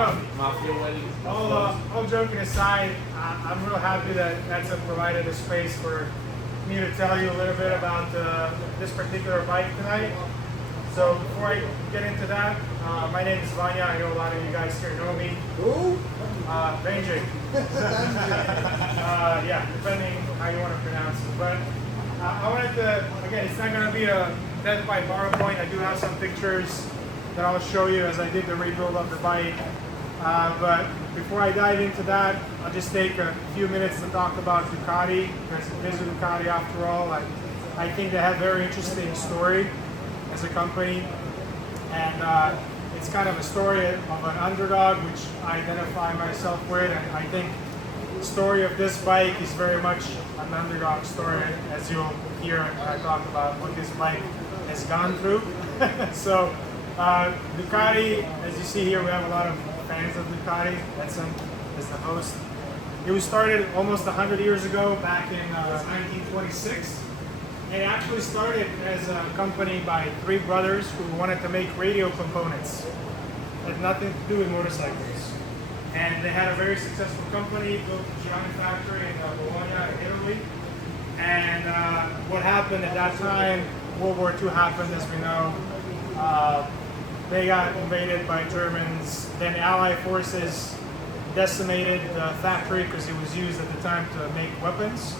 All joking aside, I'm real happy that Edson provided a space for me to tell you a little bit about this particular bike tonight. So before I get into that, my name is Vanya. I know a lot of you guys here know me. Who? Benji. Yeah, depending how you want to pronounce it. But I wanted to, again, it's not going to be a death by PowerPoint. I do have some pictures that I'll show you as I did the rebuild of the bike. But before I dive into that, I'll just take a few minutes to talk about Ducati, because it is a Ducati after all. I think they have a very interesting story as a company, and it's kind of a story of an underdog, which I identify myself with, and I think the story of this bike is very much an underdog story, as you'll hear when I talk about what this bike has gone through. So Ducati, as you see here, we have a lot of fans of Ducati. Edson is the host. It was started almost 100 years ago, back in 1926. It actually started as a company by three brothers who wanted to make radio components. It had nothing to do with motorcycles. And they had a very successful company, built a Giant factory in Bologna, in Italy. And what happened at that time, World War II happened, as we know. They got invaded by Germans. Then Allied forces decimated the factory because it was used at the time to make weapons.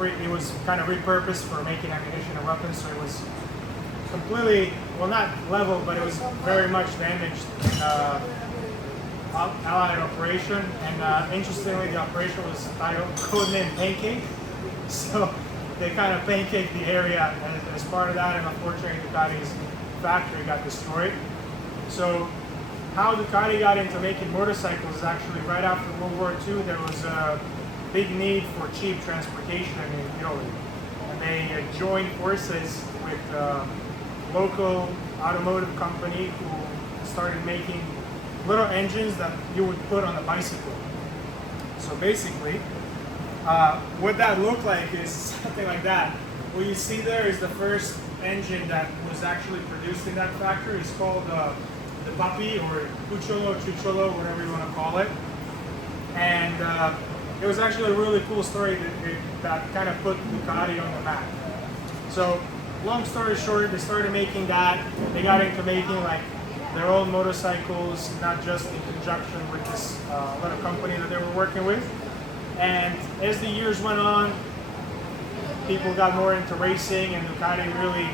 It was kind of repurposed for making ammunition and weapons, so it was completely, well, not leveled, but it was very much damaged in Allied operation. And interestingly, the operation was titled codenamed Pancake. So they kind of pancaked the area as part of that, and unfortunately Ducati's factory got destroyed. So how Ducati got into making motorcycles is actually right after World War II. There was a big need for cheap transportation in Italy, and they joined forces with a local automotive company who started making little engines that you would put on a bicycle. So basically, what that looked like is something like that. What you see there is the first engine that was actually produced in that factory. It's called the Papi, or Cucciolo, Chucholo, whatever you want to call it. And it was actually a really cool story that kind of put Ducati on the map. So, long story short, they started making that. They got into making like their own motorcycles, not just in conjunction with this little company that they were working with. And as the years went on, people got more into racing, and Ducati really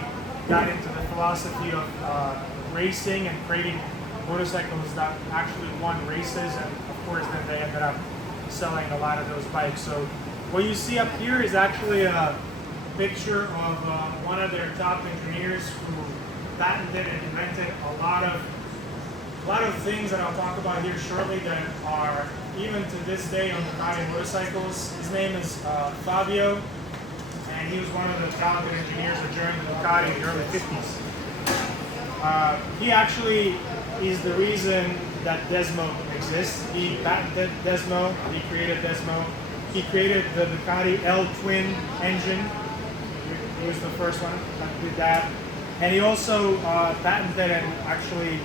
got into the philosophy of racing and creating motorcycles that actually won races, and of course then they ended up selling a lot of those bikes. So what you see up here is actually a picture of one of their top engineers who patented and invented a lot of things that I'll talk about here shortly that are even to this day on Ducati motorcycles. His name is Fabio, and he was one of the talented engineers that joined the Ducati in the early 50s. He actually is the reason that Desmo exists. He patented Desmo, he created Desmo. He created the Ducati L-Twin engine. He was the first one that did that. And he also patented and actually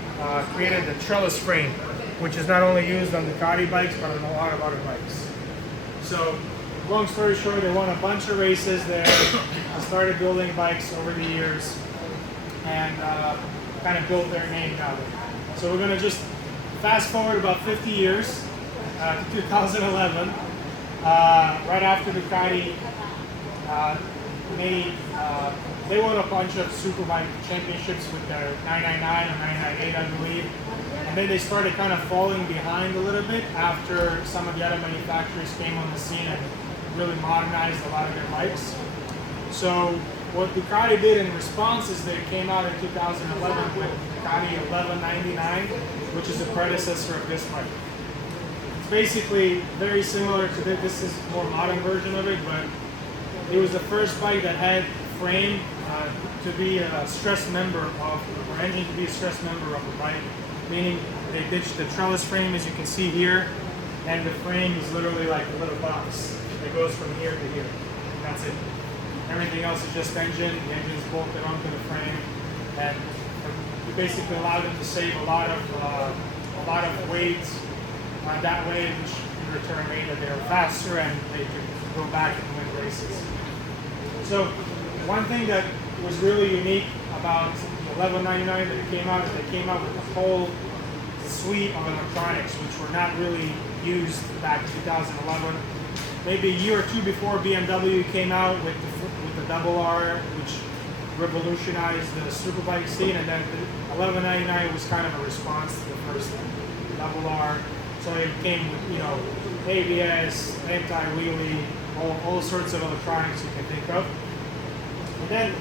created the trellis frame, which is not only used on Ducati bikes, but on a lot of other bikes. So, long story short, they won a bunch of races there. They started building bikes over the years, and kind of built their name out of it. So we're going to just fast forward about 50 years to 2011. Right after Ducati they won a bunch of Superbike championships with their 999 and 998, I believe. And then they started kind of falling behind a little bit after some of the other manufacturers came on the scene and really modernized a lot of their bikes. So what Ducati did in response is they came out in 2011 with Ducati 1199, which is the predecessor of this bike. It's basically very similar to this. This is a more modern version of it, but it was the first bike that had frame to be a stress member of, or engine to be a stress member of the bike, meaning they ditched the trellis frame, as you can see here, and the frame is literally like a little box that goes from here to here. And that's it. Everything else is just engine. The engine is bolted onto the frame, and it basically allowed them to save a lot of a lot of weight that way, which in return made that they were faster and they could go back and win races. So one thing that was really unique about the 1199 that it came out is they came out with a whole suite of electronics which were not really used back in 2011. Maybe a year or two before BMW came out with the double R, which revolutionized the superbike scene, and then the 1199 was kind of a response to the first double R. So it came with, you know, ABS, anti-wheelie, all sorts of electronics you can think of. And then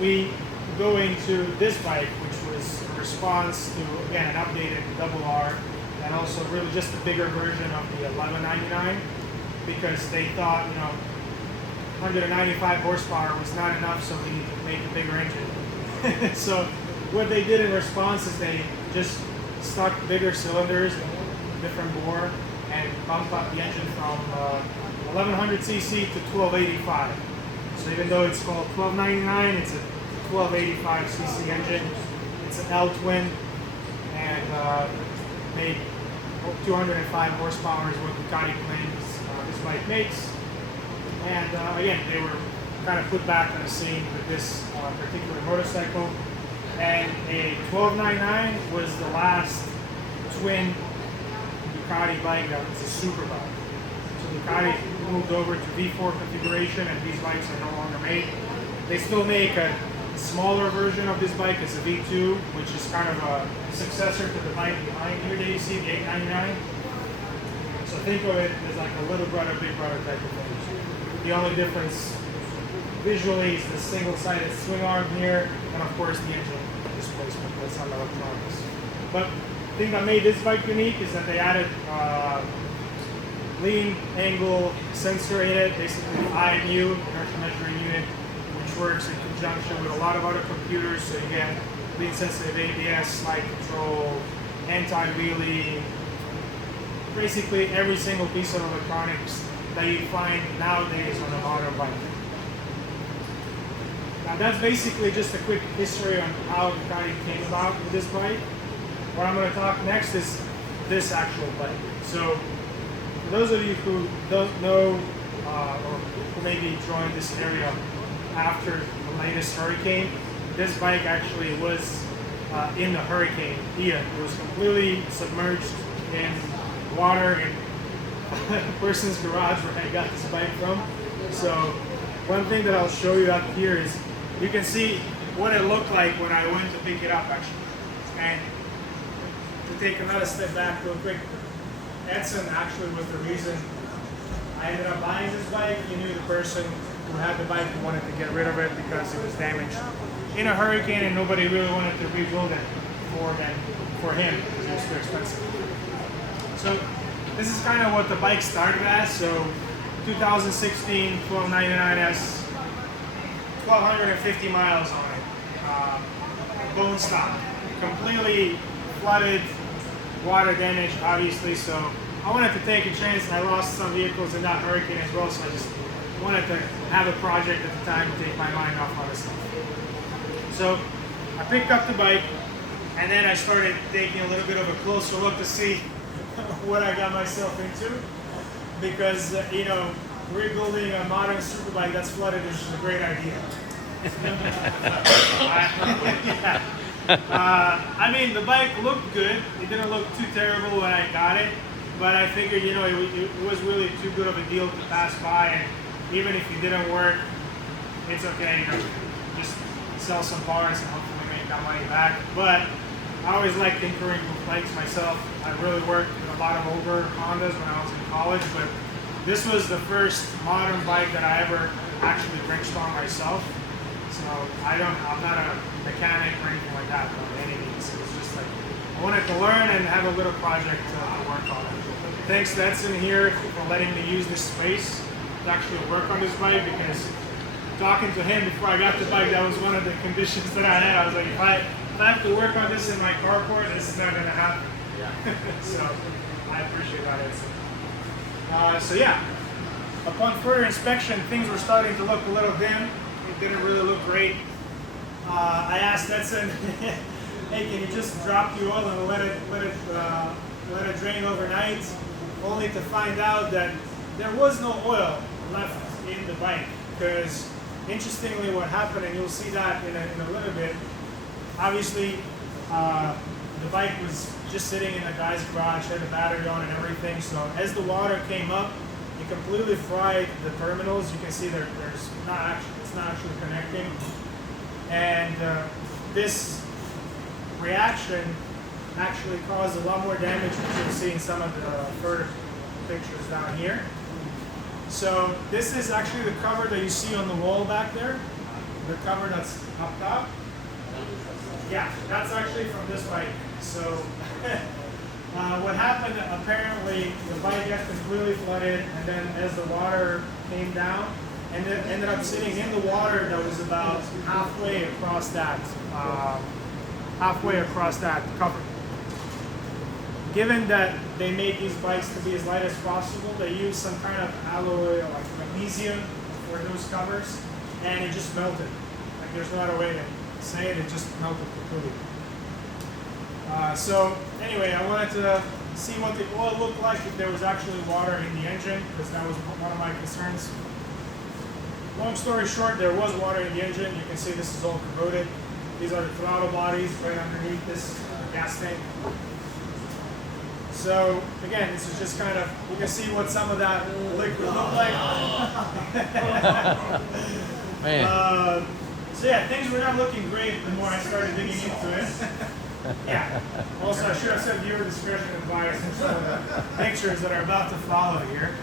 we go into this bike, which was a response to, again, an updated double R, and also really just a bigger version of the 1199, because they thought, you know, 195 horsepower was not enough, so we need to make a bigger engine. So what they did in response is they just stuck bigger cylinders, different bore, and bumped up the engine from 1100cc to 1285. So even though it's called 1299, it's a 1285cc engine. It's an L-twin, and made 205 horsepower is what Ducati claims this bike makes. And again, they were kind of put back on the scene with this particular motorcycle. And a 1299 was the last twin Ducati bike that was a super bike. So Ducati moved over to V4 configuration, and these bikes are no longer made. They still make a smaller version of this bike. It's a V2, which is kind of a successor to the bike behind here that you see, the 899. So think of it as like a little brother, big brother type of thing. The only difference visually is the single-sided swing arm here, and of course the engine displacement. That's on electronics. But the thing that made this bike unique is that they added lean angle sensor in it, basically the IMU, inertial measuring unit, which works in conjunction with a lot of other computers. So you get lean sensitive ABS, slide control, anti-wheelie, basically every single piece of electronics that you find nowadays on a modern bike. Now that's basically just a quick history on how Ducati came about with this bike. What I'm going to talk next is this actual bike. So for those of you who don't know or who maybe joined this area after the latest hurricane, this bike actually was in the hurricane Ian. It was completely submerged in water in a person's garage where I got this bike from. So one thing that I'll show you up here is you can see what it looked like when I went to pick it up actually. And to take another step back real quick, Edson actually was the reason I ended up buying this bike. He knew the person who had the bike and wanted to get rid of it because it was damaged in a hurricane, and nobody really wanted to rebuild it more than for him because it was too expensive. So this is kind of what the bike started as. So 2016 1299S, 1,250 miles on it, bone stock, completely flooded, water damage obviously. So I wanted to take a chance. I lost some vehicles in that hurricane as well, so I just wanted to have a project at the time to take my mind off other stuff. So I picked up the bike, and then I started taking a little bit of a closer look to see what I got myself into, because you know, rebuilding a modern superbike that's flooded is a great idea. I mean, the bike looked good. It didn't look too terrible when I got it, but I figured, you know, it was really too good of a deal to pass by, and even if it didn't work, it's okay, you know, just sell some parts and hopefully make that money back. But I always like tinkering with bikes myself. I really worked with a lot of older Hondas when I was in college, but this was the first modern bike that I ever actually wrenched on myself. So I'm not a mechanic or anything like that by any means. It was just like I wanted to learn and have a little project to work on. Thanks to Edson here for letting me use this space to actually work on this bike, because talking to him before I got the bike, that was one of the conditions that I had. I was like, if I have to work on this in my carport, this is not going to happen. Yeah. So I appreciate that, Edson. So yeah, upon further inspection, things were starting to look a little dim. It didn't really look great. I asked Edson hey, can you just drop the oil and let it drain overnight? Only to find out that there was no oil left in the bike. Because interestingly, what happened, and you'll see that in a little bit. Obviously, the bike was just sitting in the guy's garage, had the battery on and everything. So as the water came up, it completely fried the terminals. You can see it's not actually connecting. And this reaction actually caused a lot more damage, which you'll see in some of the further pictures down here. So this is actually the cover that you see on the wall back there. The cover that's up top. Yeah, that's actually from this bike. So what happened, apparently the bike got completely flooded, and then as the water came down, and it ended up sitting in the water that was about halfway across that cover. Given that they made these bikes to be as light as possible, they used some kind of alloy, like magnesium, for those covers, and it just melted. Like, there's no other way to say it, it just melted completely. So anyway, I wanted to see what the oil looked like if there was actually water in the engine, because that was one of my concerns. Long story short, there was water in the engine. You can see this is all corroded. These are the throttle bodies right underneath this gas tank. So again, this is just kind of, you can see what some of that liquid looked like. Man. So yeah, things were not looking great the more I started digging into it. Yeah. Also, I should have said viewer discretion advised in some of the pictures that are about to follow here.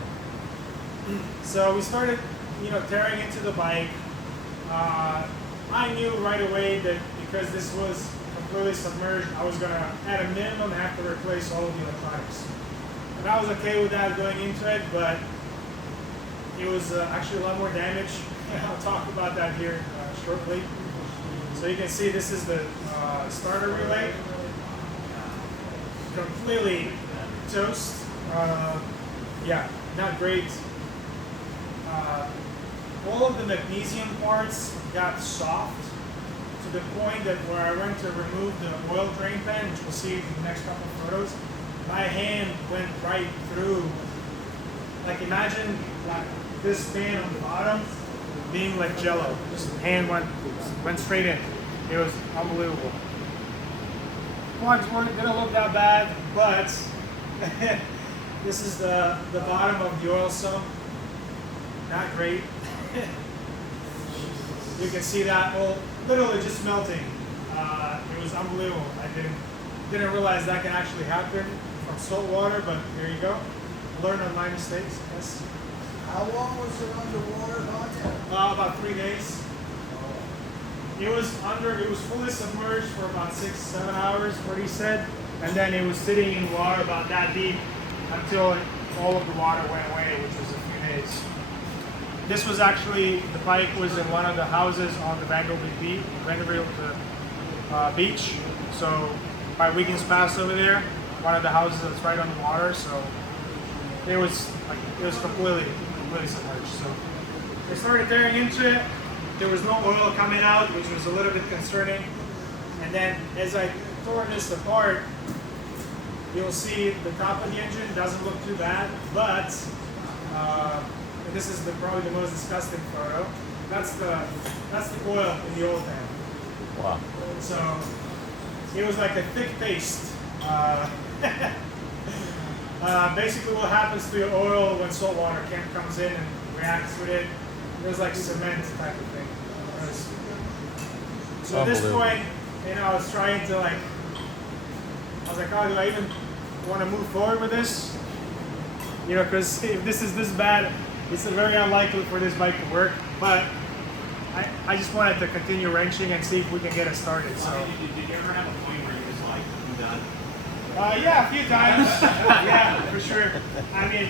So we started, tearing into the bike. I knew right away that because this was completely submerged, I was going to, at a minimum, have to replace all of the electronics. And I was okay with that going into it, but it was actually a lot more damage. I'll talk about that here shortly. So you can see this is the starter relay. Completely toast. Yeah, not great. All of the magnesium parts got soft to the point that where I went to remove the oil drain pan, which we'll see in the next couple of photos, my hand went right through. Like, imagine like this pan on the bottom being like jello. Just hand went straight in. It was unbelievable. Plugs didn't look that bad, but this is the bottom of the oil sump. Not great. You can see that literally just melting. It was unbelievable. I didn't realize that can actually happen from salt water, but there you go. Learn on my mistakes. Yes. How long was it underwater, Vanya? About 3 days. It was fully submerged for about 6-7 hours, what he said, and then it was sitting in water about that deep until all of the water went away, which was a few days. This was actually, the bike was in one of the houses on the Vanderbilt beach. So by Wiggins Pass over there, one of the houses that's right on the water. So it was completely submerged. So they started tearing into it. There was no oil coming out, which was a little bit concerning. And then as I tore this apart, you'll see the top of the engine doesn't look too bad, but this is probably the most disgusting photo. That's the oil in the oil tank. Wow. So it was like a thick paste. Basically what happens to your oil when salt water comes in and reacts with it, it was like cement type of thing. So at this point, I was trying to I was like, oh, do I even want to move forward with this? Because if this is this bad, it's very unlikely for this bike to work. But I just wanted to continue wrenching and see if we can get it started. So. Did you ever have a point where you was like, I'm done? Yeah, a few times. Yeah, for sure. I mean,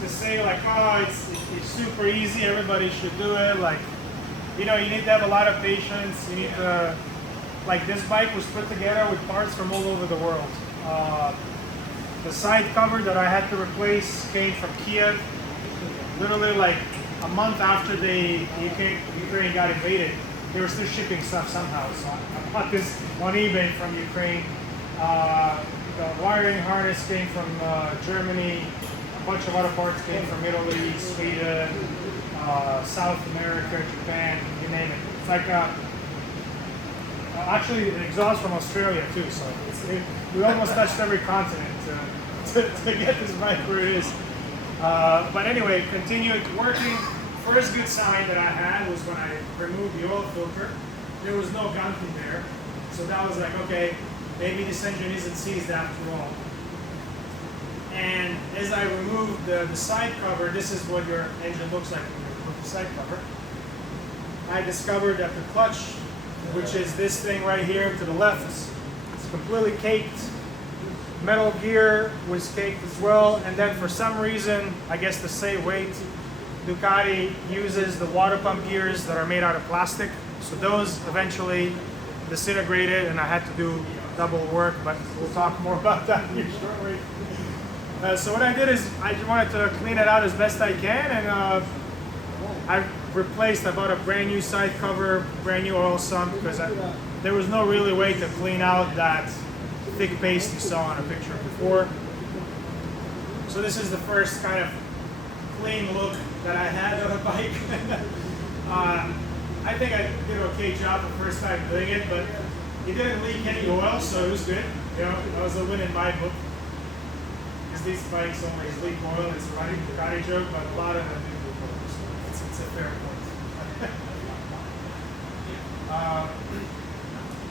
to say like, oh, it's super easy, everybody should do it. Like, you need to have a lot of patience. You need to, like, this bike was put together with parts from all over the world. The side cover that I had to replace came from Kiev. Literally like a month after Ukraine got invaded. they were still shipping stuff somehow. So I bought this on eBay from Ukraine. The wiring harness came from Germany. A bunch of other parts came from Italy, Sweden, South America, Japan, you name it. It's like actually an exhaust from Australia too. So we almost touched every continent to get this bike where it is. But anyway, continued working. First good sign that I had was when I removed the oil filter. There was no gunk in there. So that was like, okay, maybe this engine isn't seized after all. And as I removed the side cover, this is what your engine looks like when you remove the side cover. I discovered that the clutch, which is this thing right here to the left, it's completely caked. Metal gear was caked as well. And then for some reason, I guess to save weight, Ducati uses the water pump gears that are made out of plastic. So those eventually disintegrated and I had to do double work, but we'll talk more about that here shortly. So what I did is I just wanted to clean it out as best I can, and I bought a brand new side cover, brand new oil sump, because there was no really way to clean out that thick paste you saw on a picture before. So this is the first kind of clean look that I had on a bike. I think I did an okay job the first time doing it, but it didn't leak any oil, so it was good. You know, that was a win in my book. Because these bikes always leak oil. It's a running Ducati joke, but a lot of them do leak oil, so it's a fair point.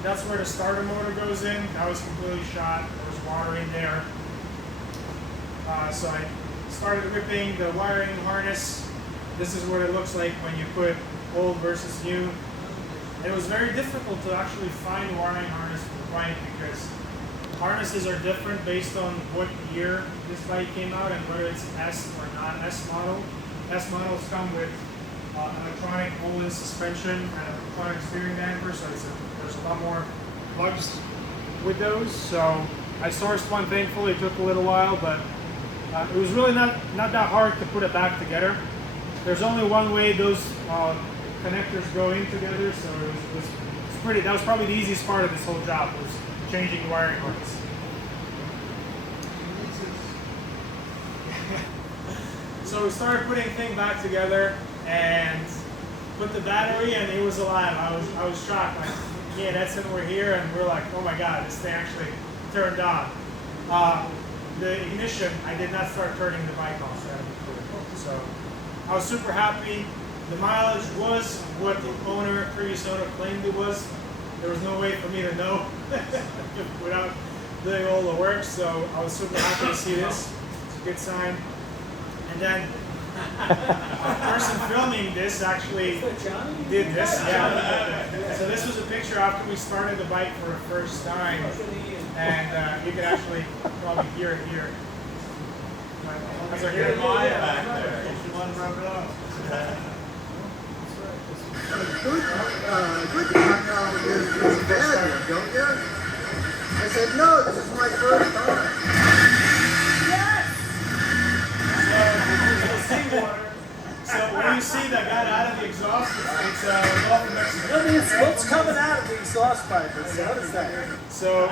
That's where the starter motor goes in. That was completely shot. There was water in there. So I started ripping the wiring harness. This is what it looks like when you put old versus new. And it was very difficult to actually find a wiring harness for the bike because harnesses are different based on what year this bike came out and whether it's S or not S model. S models come with electronic Olin suspension and electronic steering damper, so there's a lot more bugs with those. So I sourced one, thankfully. It took a little while, but it was really not that hard to put it back together. There's only one way those connectors go in together, so it was pretty. That was probably the easiest part of this whole job, was changing the wiring harness. So we started putting things back together and put the battery, and it was alive. I was shocked. Like, yeah, that's it. We're here, and we're like, oh my god, this thing actually turned on. The ignition, I did not start turning the bike off. So I was super happy. The mileage was what the previous owner claimed it was. There was no way for me to know without doing all the work. So I was super happy to see this. It's a good sign. And then the person filming this actually did this. Yeah. So this was a picture after we started the bike for the first time. And you can actually probably hear it here. As I hear it back there. If you want to rub it off. Good talk is bad, don't you? I said, no, this is my first time. So when you see that got out of the exhaust, it's Gulf of Mexico. What's coming out of the exhaust pipe? What is that? So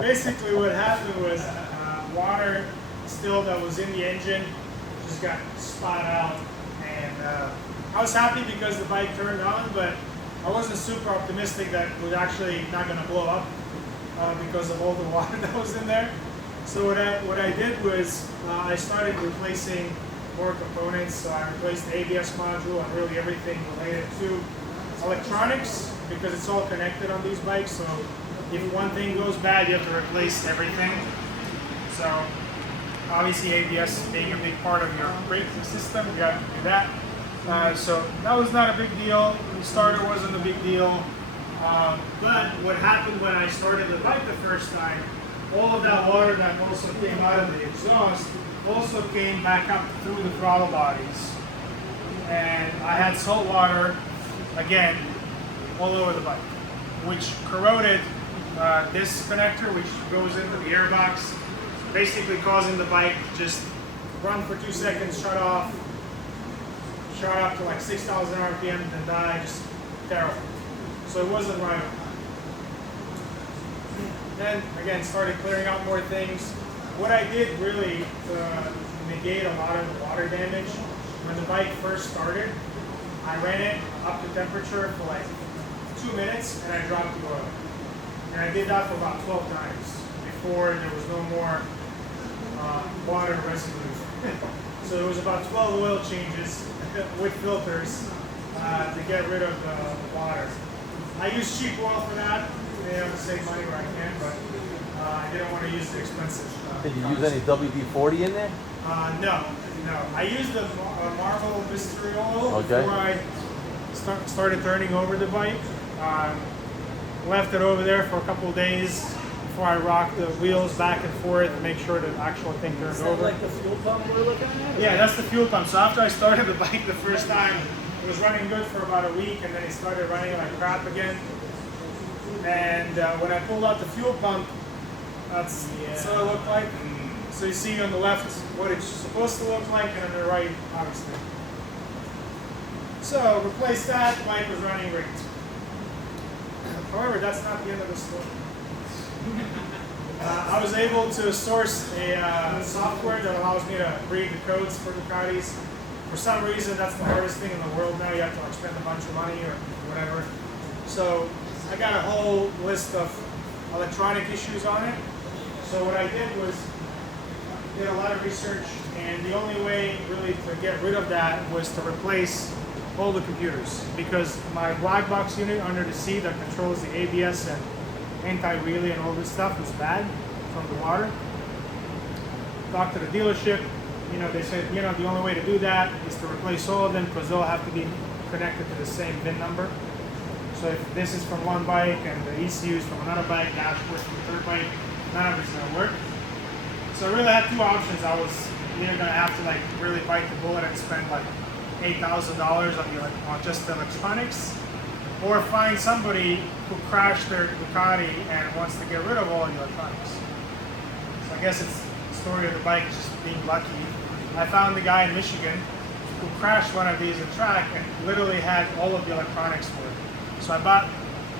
basically what happened was water still that was in the engine just got spat out. And I was happy because the bike turned on, but I wasn't super optimistic that it was actually not going to blow up because of all the water that was in there. So what I did was I started replacing more components. So I replaced the ABS module and really everything related to electronics because it's all connected on these bikes. So if one thing goes bad, you have to replace everything. So obviously ABS being a big part of your braking system, you have to do that. So that was not a big deal. The starter wasn't a big deal. But what happened when I started the bike the first time, all of that water that also came out of the exhaust also came back up through the throttle bodies. And I had salt water, again, all over the bike, which corroded this connector, which goes into the airbox, basically causing the bike to just run for 2 seconds, shut off, shot up to like 6,000 RPM, then died, just terrible. So it wasn't right. Then again, started clearing out more things. What I did really to negate a lot of the water damage, when the bike first started, I ran it up to temperature for like 2 minutes and I dropped the oil. And I did that for about 12 times before there was no more water residue. So it was about 12 oil changes with filters to get rid of the water. I use cheap oil for that. I have to save money where I can, but I didn't want to use the expensive. Did you use any WD-40 in there? No. I used the Marvel mystery oil Okay. before I started turning over the bike. Left it over there for a couple of days before I rocked the wheels back and forth to make sure the actual thing turned Is that over. like the fuel pump we're looking at? Yeah, that's the fuel pump. So after I started the bike the first time, it was running good for about a week, and then it started running like crap again. And when I pulled out the fuel pump, that's what it looked like. So you see on the left what it's supposed to look like, and on the right, obviously. So replace that, bike was running great. However, that's not the end of the story. I was able to source a software that allows me to read the codes for Ducatis. For some reason, that's the hardest thing in the world now. You have to like spend a bunch of money or whatever. So I got a whole list of electronic issues on it. So what I did was did a lot of research, and the only way really to get rid of that was to replace all the computers, because my black box unit under the seat that controls the ABS and anti-relay and all this stuff was bad from the water. Talked to the dealership, they said, the only way to do that is to replace all of them because they'll have to be connected to the same VIN number. So if this is from one bike and the ECU is from another bike, dashboard from the third bike, none of it's going to work. So I really had two options. I was either going to have to like really bite the bullet and spend like $8,000 on just the electronics, or find somebody who crashed their Ducati and wants to get rid of all the electronics. So I guess it's the story of the bike is just being lucky. I found the guy in Michigan who crashed one of these at track and literally had all of the electronics for it. So I bought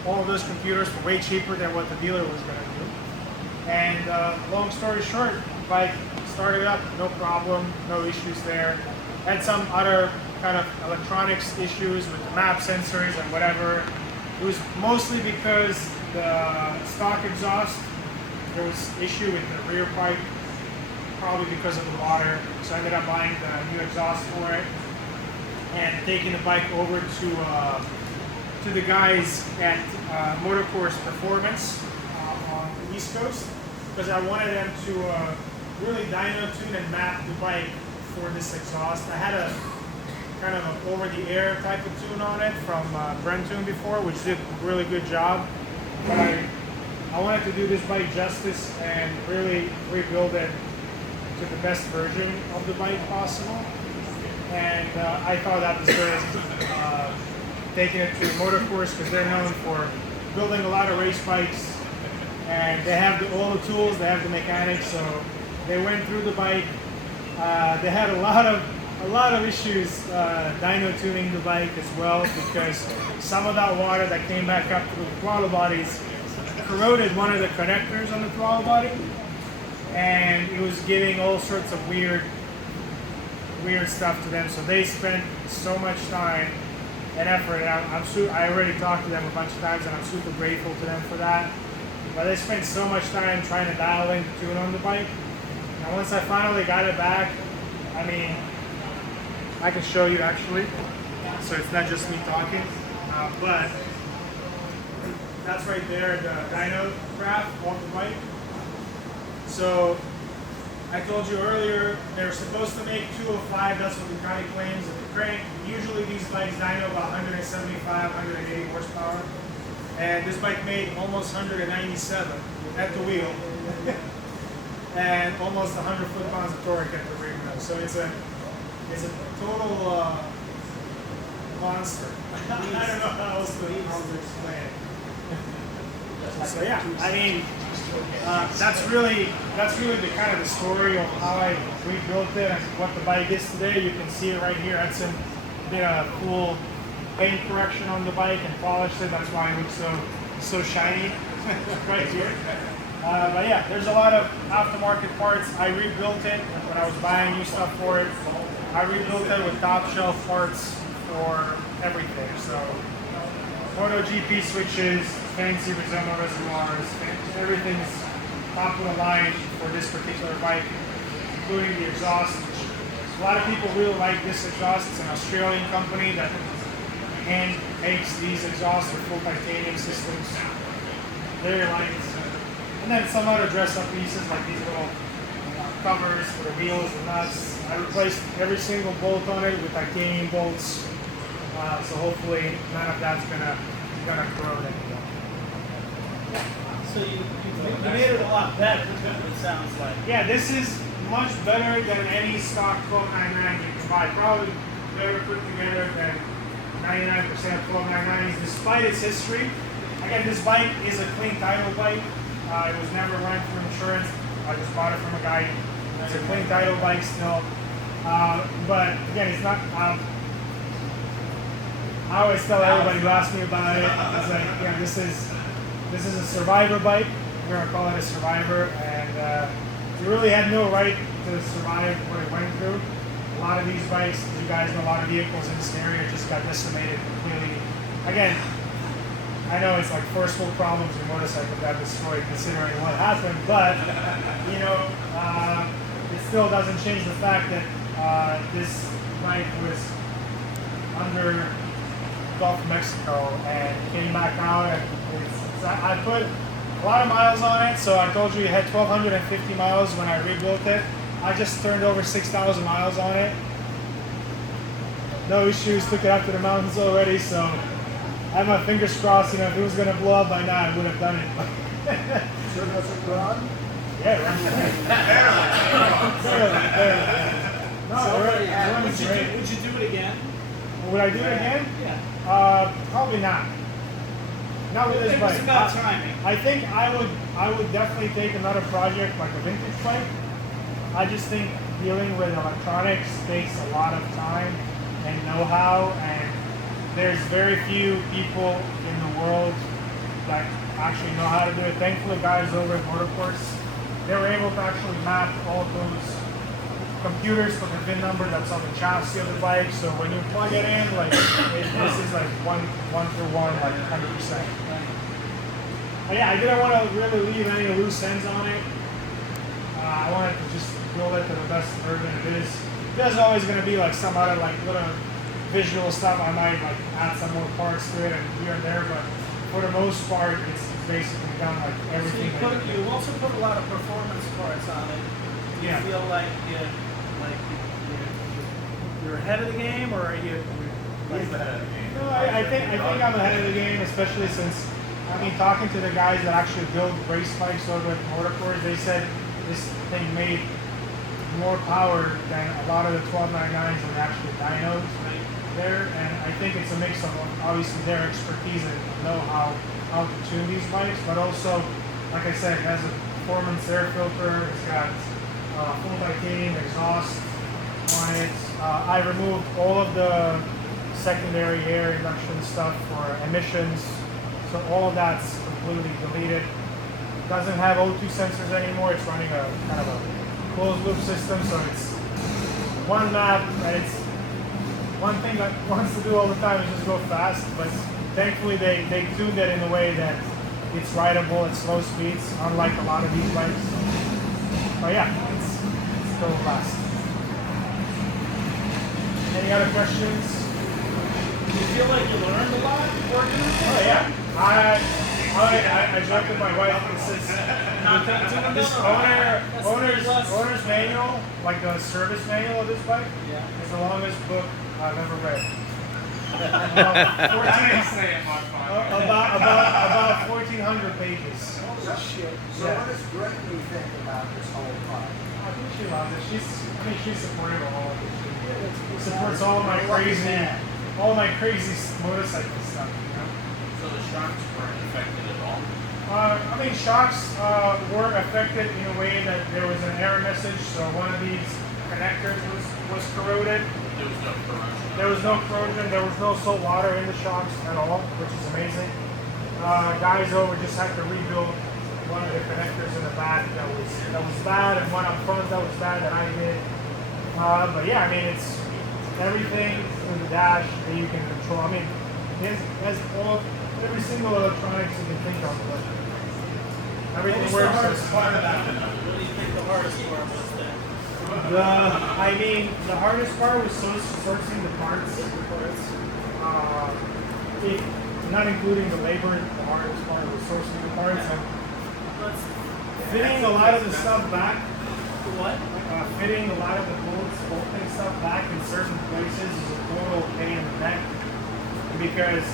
all of those computers for way cheaper than what the dealer was going to do. And long story short, bike started up, no problem, no issues there. Had some other kind of electronics issues with the map sensors and whatever. It was mostly because the stock exhaust, there was issue with the rear pipe, probably because of the water. So I ended up buying the new exhaust for it and taking the bike over to the guys at Motorcourse Performance on the East Coast, because I wanted them to really dyno tune and map the bike for this exhaust. I had a kind of an over-the-air type of tune on it from Brentune before, which did a really good job. But I wanted to do this bike justice and really rebuild it to the best version of the bike possible. And I thought that was good, taking it to Motorcourse, because they're known for building a lot of race bikes, and they have all the tools, they have the mechanics, so they went through the bike. They had a lot of issues dyno tuning the bike as well, because some of that water that came back up through the throttle bodies corroded one of the connectors on the throttle body, and it was giving all sorts of weird stuff to them. So they spent so much time and effort, and I already talked to them a bunch of times, and I'm super grateful to them for that. But they spent so much time trying to dial in the tune on the bike. And once I finally got it back, I mean, I can show you actually, so it's not just me talking, but that's right there, the dyno graph of the bike. So I told you earlier, they're supposed to make 205, that's what Ducati claims. Usually these bikes dyno about 175, 180 horsepower. And this bike made almost 197 at the wheel. And almost 100 foot-pounds of torque at the rear wheel. So it's a total monster. I don't know how else to explain it. So yeah, I mean, that's really the kind of the story of how I rebuilt it and what the bike is today. You can see it right here. That's in did a full paint correction on the bike and polished it. That's why it looks so shiny right here. But yeah, there's a lot of aftermarket parts. I rebuilt it when I was buying new stuff for it. I rebuilt it with top shelf parts for everything. So MotoGP switches, fancy Resemo reservoirs, everything's top of the line for this particular bike, including the exhaust. A lot of people really like this exhaust. It's an Australian company that hand makes these exhausts with full titanium systems. Very light. And then some other dress-up pieces like these little covers for the wheels and nuts. I replaced every single bolt on it with titanium bolts. So hopefully none of that's gonna corrode anymore. So you made it a lot better, it sounds like. Yeah, this is much better than any stock 1299 you can buy. Probably better put together than 99% of 1299s, despite its history. Again, this bike is a clean title bike. It was never running through insurance. I just bought it from a guy. It's a clean title bike still. But again, it's not. I always tell everybody who asks me about it, it's like, yeah, this is a survivor bike. We're gonna call it a survivor, and you really had no right to survive what it went through. A lot of these bikes, as you guys know, a lot of vehicles in this area just got decimated completely. Again, I know it's like first world problems in motorcycles got destroyed considering what happened, but you know, it still doesn't change the fact that this bike was under Gulf of Mexico and came back out, and I put a lot of miles on it. So I told you it had 1,250 miles when I rebuilt it. I just turned over 6,000 miles on it. No issues, took it up to the mountains already, so I have my fingers crossed. You know, if it was gonna blow up by now, I would have done it. Sure doesn't run? Yeah, barely. No, So, it runs would great. you do it again? Would I do it again? Yeah. Probably not. Not with this It bike. was about timing. I think I would definitely take another project like a vintage bike. I just think dealing with electronics takes a lot of time and know-how, and there's very few people in the world that actually know how to do it. Thankfully, guys over at Motorcourse, they were able to actually map all of those computers for the VIN number that's on the chassis of the bike. So when you plug it in, like this is like one for one, like 100%. But yeah, I didn't want to really leave any loose ends on it. I wanted to just build it to the best version it is. There's always going to be like some other like little visual stuff. I might like add some more parts to it and here and there, but for the most part, it's basically done like So everything. you also put a lot of performance parts on it. Do you Yeah. feel like you're ahead of the game, or are you? No, I think I'm ahead of the game, especially since, I mean, talking to the guys that actually build race bikes over at Motorcourse, they said this thing made more power than a lot of the 1299s and actual dynos there. And I think it's a mix of obviously their expertise and know how to tune these bikes, but also, like I said, it has a performance air filter. It's got full titanium exhaust on it. I removed all of the secondary air induction stuff for emissions, so all of that's completely deleted. It doesn't have O2 sensors anymore. It's running a kind of a closed loop system, so it's one map, and it's one thing that it wants to do all the time is just go fast, but thankfully they tuned it in a way that it's rideable at slow speeds, unlike a lot of these bikes. But yeah, it's still fast. Any other questions? Do you feel like you learned a lot working with Oh it? yeah, I joked with my wife and says this owner's manual, like the service manual of this bike, Yeah. is the longest book I've ever read. About 1,400 pages. So Yeah. what does Brittany think about this whole project? I think she loves it. She's supportive of all of it. She supports all my crazy motorcycle stuff. You know. So the shocks weren't affected at all? I mean, shocks were affected in a way that there was an error message. So one of these connectors was corroded. There was no corrosion. There was no corrosion. There was no salt water in the shocks at all, which is amazing. Guys over just had to rebuild one of the connectors in the back that was bad, and one up front that was bad that I did. But yeah, I mean, it's everything in the dash that you can control. I mean, it has every single electronics you can think of. But everything What was the works. hardest part of that? What do you think the hardest part was then? The hardest part was sourcing the parts. Not including the labor, the hardest part was sourcing the parts and fitting a lot of the stuff back. What? Fitting a lot of the bolting stuff back in certain places is a total pain in the neck because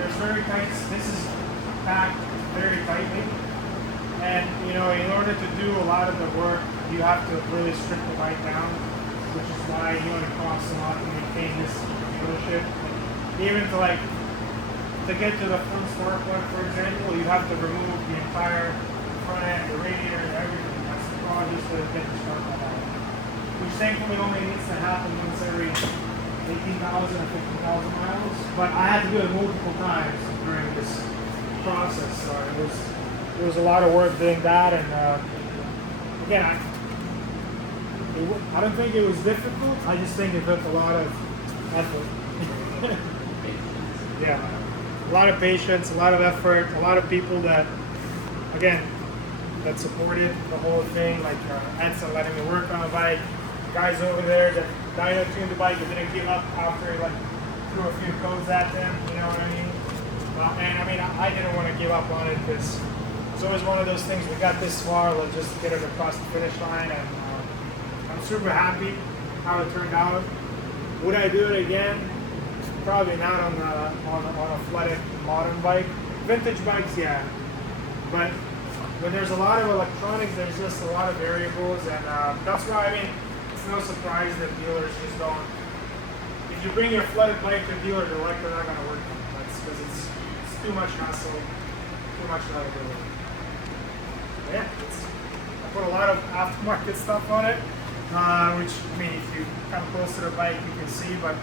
there's very tight. This is packed very tightly, and you know, in order to do a lot of the work, you have to really strip the bike down, which is why you know it costs a lot to maintain this dealership. Even to get to the front spark plug, for example, you have to remove the entire front end, the radiator, everything. That's the car just to get the spark plug out. Which thankfully only needs to happen once every 18,000 or 50,000 miles. But I had to do it multiple times during this process, so it was a lot of work doing that. And again, I don't think it was difficult. I just think it took a lot of effort. Yeah. A lot of patience, a lot of effort, a lot of people that, again, that supported the whole thing, like Edson letting me work on the bike, guys over there that dyno tuned the bike but didn't give up after like threw a few codes at them, you know what I mean? And I mean, I didn't want to give up on it because it's always one of those things, we got this far, let's just get it across the finish line, and I'm super happy how it turned out. Would I do it again? Probably not on a flooded modern bike. Vintage bikes, yeah. But when there's a lot of electronics, there's just a lot of variables, and that's why, I mean, it's no surprise that dealers just don't. If you bring your flooded bike to a dealer, they're not going to work on it. That's because it's too much hassle, too much liability. Yeah, I put a lot of aftermarket stuff on it, which, I mean, if you come close to the bike, you can see, but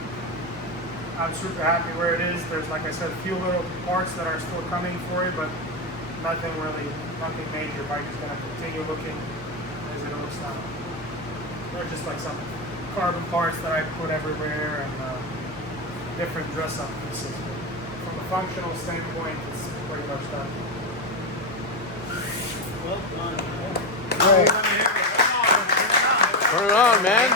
I'm super happy where it is. There's, like I said, a few little parts that are still coming for it, but nothing major. Bike is going to continue looking as it looks now. They're just like some carbon parts that I put everywhere and different dress-up pieces. But from a functional standpoint, it's pretty much done. Well done. Right. Turn it on, man.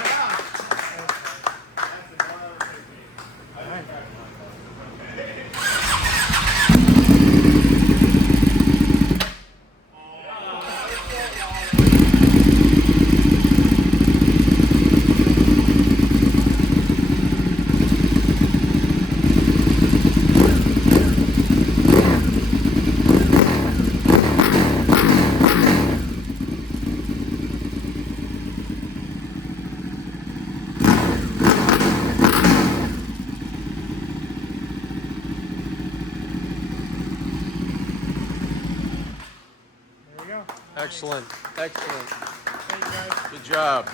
There you go. Excellent. Excellent. Thank you guys. Good job.